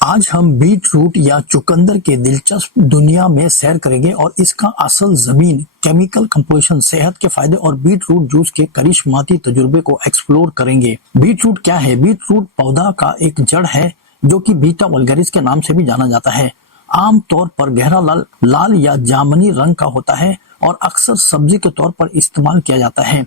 آج ہم bat route یا چقندر کے دلچسپ دنیا میں سیر کریں گے اور اس کا اصل زمین، کیمیکل کمپوزیشن، صحت کے فائدے اور بیٹ روٹ جوس کے کرشماتی تجربے کو ایکسپلور کریں گے۔ بیٹ روٹ کیا ہے؟ بیٹ روٹ پودا کا ایک جڑ ہے جو کہ بیٹا ولگرس کے نام سے بھی جانا جاتا ہے۔ عام طور پر گہرا لال یا جامنی رنگ کا ہوتا ہے اور اکثر سبزی کے طور پر استعمال کیا جاتا ہے۔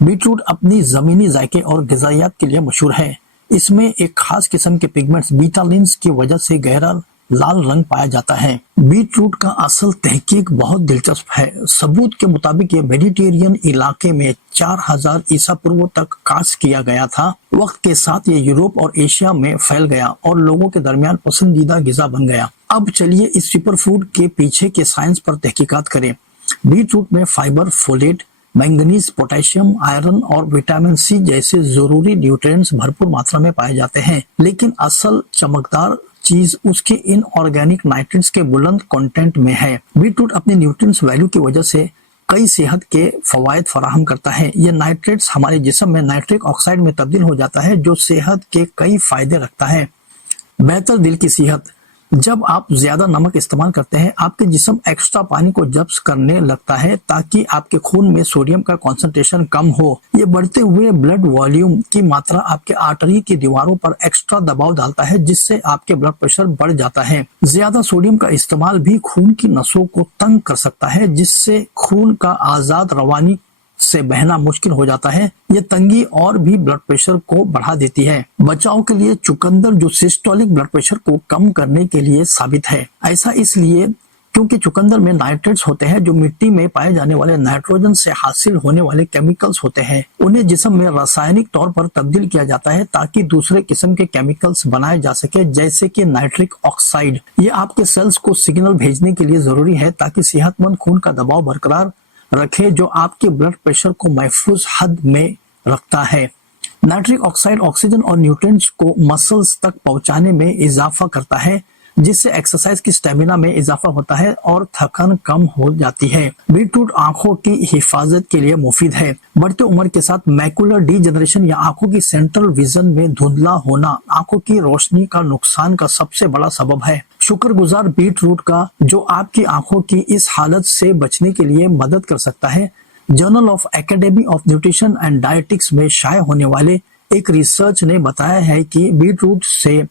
بیٹ روٹ اپنی زمینی ذائقے اور غذائیت کے لیے مشہور ہے۔ اس میں ایک خاص قسم کے پیگمنٹس بیٹالینز کی وجہ سے گہرا لال رنگ پایا جاتا ہے۔ بیٹ روٹ کا اصل تحقیق بہت دلچسپ ہے۔ ثبوت کے مطابق یہ میڈیٹرینین علاقے میں 4000 عیسیٰ پورو تک کاشت کیا گیا تھا۔ وقت کے ساتھ یہ یورپ اور ایشیا میں پھیل گیا اور لوگوں کے درمیان پسندیدہ غذا بن گیا۔ اب چلیے اس سپر فوڈ کے پیچھے کے سائنس پر تحقیقات کریں۔ بیٹ روٹ میں فائبر، فولیٹ، مینگنیز، پوٹاشیم، آئرن اور وٹامن سی جیسے ضروری نیوٹرینٹس بھرپور ماترا میں پائے جاتے ہیں، لیکن اصل چمکدار چیز اس کے ان آرگینک نائٹریٹس کے بلند کنٹینٹ میں ہے۔ بیٹ روٹ اپنی نیوٹرینٹس ویلیو کی وجہ سے کئی صحت کے فوائد فراہم کرتا ہے۔ یہ نائٹریٹس ہمارے جسم میں نائٹرک آکسائڈ میں تبدیل ہو جاتا ہے جو صحت کے کئی فائدے رکھتا ہے۔ بہتر دل کی صحت۔ جب آپ زیادہ نمک استعمال کرتے ہیں، آپ کے جسم ایکسٹرا پانی کو جذب کرنے لگتا ہے تاکہ آپ کے خون میں سوڈیم کا کنسنٹریشن کم ہو۔ یہ بڑھتے ہوئے بلڈ والیوم کی ماترا آپ کے آرٹری کی دیواروں پر ایکسٹرا دباؤ ڈالتا ہے جس سے آپ کے بلڈ پریشر بڑھ جاتا ہے۔ زیادہ سوڈیم کا استعمال بھی خون کی نسوں کو تنگ کر سکتا ہے جس سے خون کا آزاد روانی سے بہنا مشکل ہو جاتا ہے۔ یہ تنگی اور بھی بلڈ پریشر کو بڑھا دیتی ہے۔ بچاؤ کے لیے چقندر جو سسٹولک بلڈ پریشر کو کم کرنے کے لیے ثابت ہے۔ ایسا اس لیے کیونکہ چقندر میں نائٹریٹس ہوتے ہیں جو مٹی میں پائے جانے والے نائٹروجن سے حاصل ہونے والے کیمیکلز ہوتے ہیں۔ انہیں جسم میں رسائنک طور پر تبدیل کیا جاتا ہے تاکہ دوسرے قسم کے کیمیکلز بنائے جا سکے جیسے کہ نائٹرک آکسائڈ۔ یہ آپ کے سیلز کو سگنل بھیجنے کے لیے ضروری ہے تاکہ صحت مند خون کا دباؤ برقرار رکھے جو آپ کے بلڈ پریشر کو محفوظ حد میں رکھتا ہے۔ نائٹرک آکسائڈ آکسیجن اور نیوٹرینٹس کو مسلز تک پہنچانے میں اضافہ کرتا ہے جس سے ایکسرسائز کی سٹیمنا میں اضافہ ہوتا ہے اور تھکن کم ہو جاتی ہے۔ بیٹ روٹ آنکھوں کی حفاظت کے لیے مفید ہے۔ بڑھتے عمر کے ساتھ میکولر ڈی جنریشن یا آنکھوں کی سینٹرل ویژن میں دھندلا ہونا آنکھوں کی روشنی کا نقصان کا سب سے بڑا سبب ہے۔ شکر گزار بیٹ روٹ کا جو آپ کی آنکھوں کی اس حالت سے بچنے کے لیے مدد کر سکتا ہے۔ Journal of Academy of Nutrition and Dietetics میں شائع ہونے والے ایک ریسرچ نے بتایا ہے کہ بیٹ روٹ سے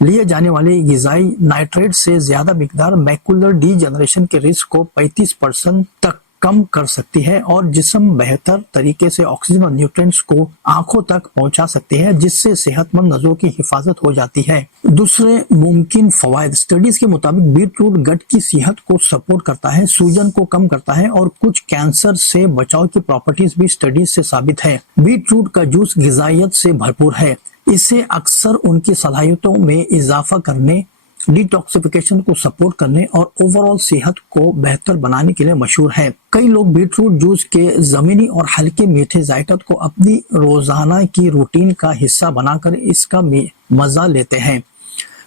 لیے جانے والے غذائی نائٹریٹ سے زیادہ مقدار میکولر ڈی جنریشن کے رسک کو 35% تک کم کر سکتی ہے اور جسم بہتر طریقے سے آکسیجن اور نیوٹرینٹس کو آنکھوں تک پہنچا سکتے ہیں جس سے صحت مند نظروں کی حفاظت ہو جاتی ہے۔ دوسرے ممکن فوائد۔ اسٹڈیز کے مطابق بیٹ روٹ گٹ کی صحت کو سپورٹ کرتا ہے، سوجن کو کم کرتا ہے اور کچھ کینسر سے بچاؤ کی پراپرٹیز بھی اسٹڈیز سے ثابت ہے۔ بیٹ روٹ کا جوس غذائیت سے بھرپور ہے۔ اسے اکثر ان کی صلاحیتوں میں اضافہ کرنے، ڈیٹاکسیفیکیشن کو سپورٹ کرنے اور اوور آل صحت کو بہتر بنانے کے لیے مشہور ہے۔ کئی لوگ بیٹ روٹ جوس کے زمینی اور ہلکے میٹھے ذائقت کو اپنی روزانہ کی روٹین کا حصہ بنا کر اس کا مزہ لیتے ہیں۔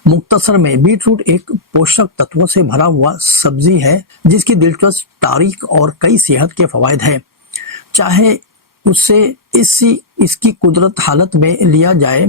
مختصر میں بیٹ روٹ ایک پوشک تتووں سے بھرا ہوا سبزی ہے جس کی دلچسپ تاریخ اور کئی صحت کے فوائد ہیں۔ چاہے اسے اس کی قدرت حالت میں لیا جائے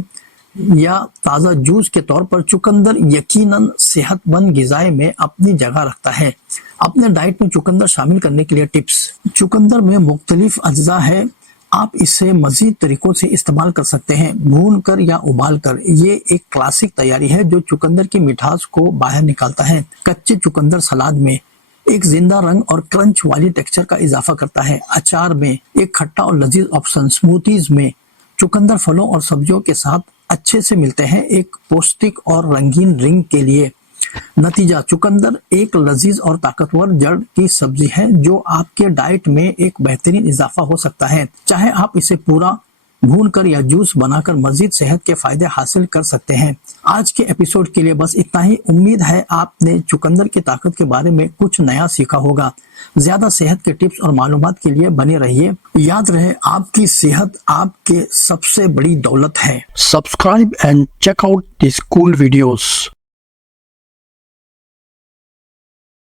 یا تازہ جوس کے طور پر، چقندر یقیناً صحت مند غذائیں میں اپنی جگہ رکھتا ہے۔ اپنے ڈائٹ میں چقندر شامل کرنے کے لیے ٹپس۔ چقندر میں مختلف اجزاء ہیں۔ آپ اسے مزید طریقوں سے استعمال کر سکتے ہیں، بھون کر یا ابال کر۔ یہ ایک کلاسک تیاری ہے جو چقندر کی مٹھاس کو باہر نکالتا ہے۔ کچے چقندر سلاد میں ایک زندہ رنگ اور کرنچ والی ٹیکسچر کا اضافہ کرتا ہے۔ اچار میں ایک کھٹا اور لذیذ آپشن۔ سموتھیز میں چقندر پھلوں اور سبزیوں کے ساتھ اچھے سے ملتے ہیں ایک پوشٹک اور رنگین ڈرنک کے لیے۔ نتیجہ، چقندر ایک لذیذ اور طاقتور جڑ کی سبزی ہے جو آپ کے ڈائٹ میں ایک بہترین اضافہ ہو سکتا ہے۔ چاہے آپ اسے پورا بھون کر یا جوس بنا کر مزید صحت کے فائدے حاصل کر سکتے ہیں۔ آج کے ایپیسوڈ کے لیے بس اتنا ہی۔ امید ہے آپ نے چقندر کی طاقت کے بارے میں کچھ نیا سیکھا ہوگا۔ زیادہ صحت کے ٹپس اور معلومات کے لیے بنے رہیے۔ یاد رہے، آپ کی صحت آپ کے سب سے بڑی دولت ہے۔ Subscribe and check out the school videos.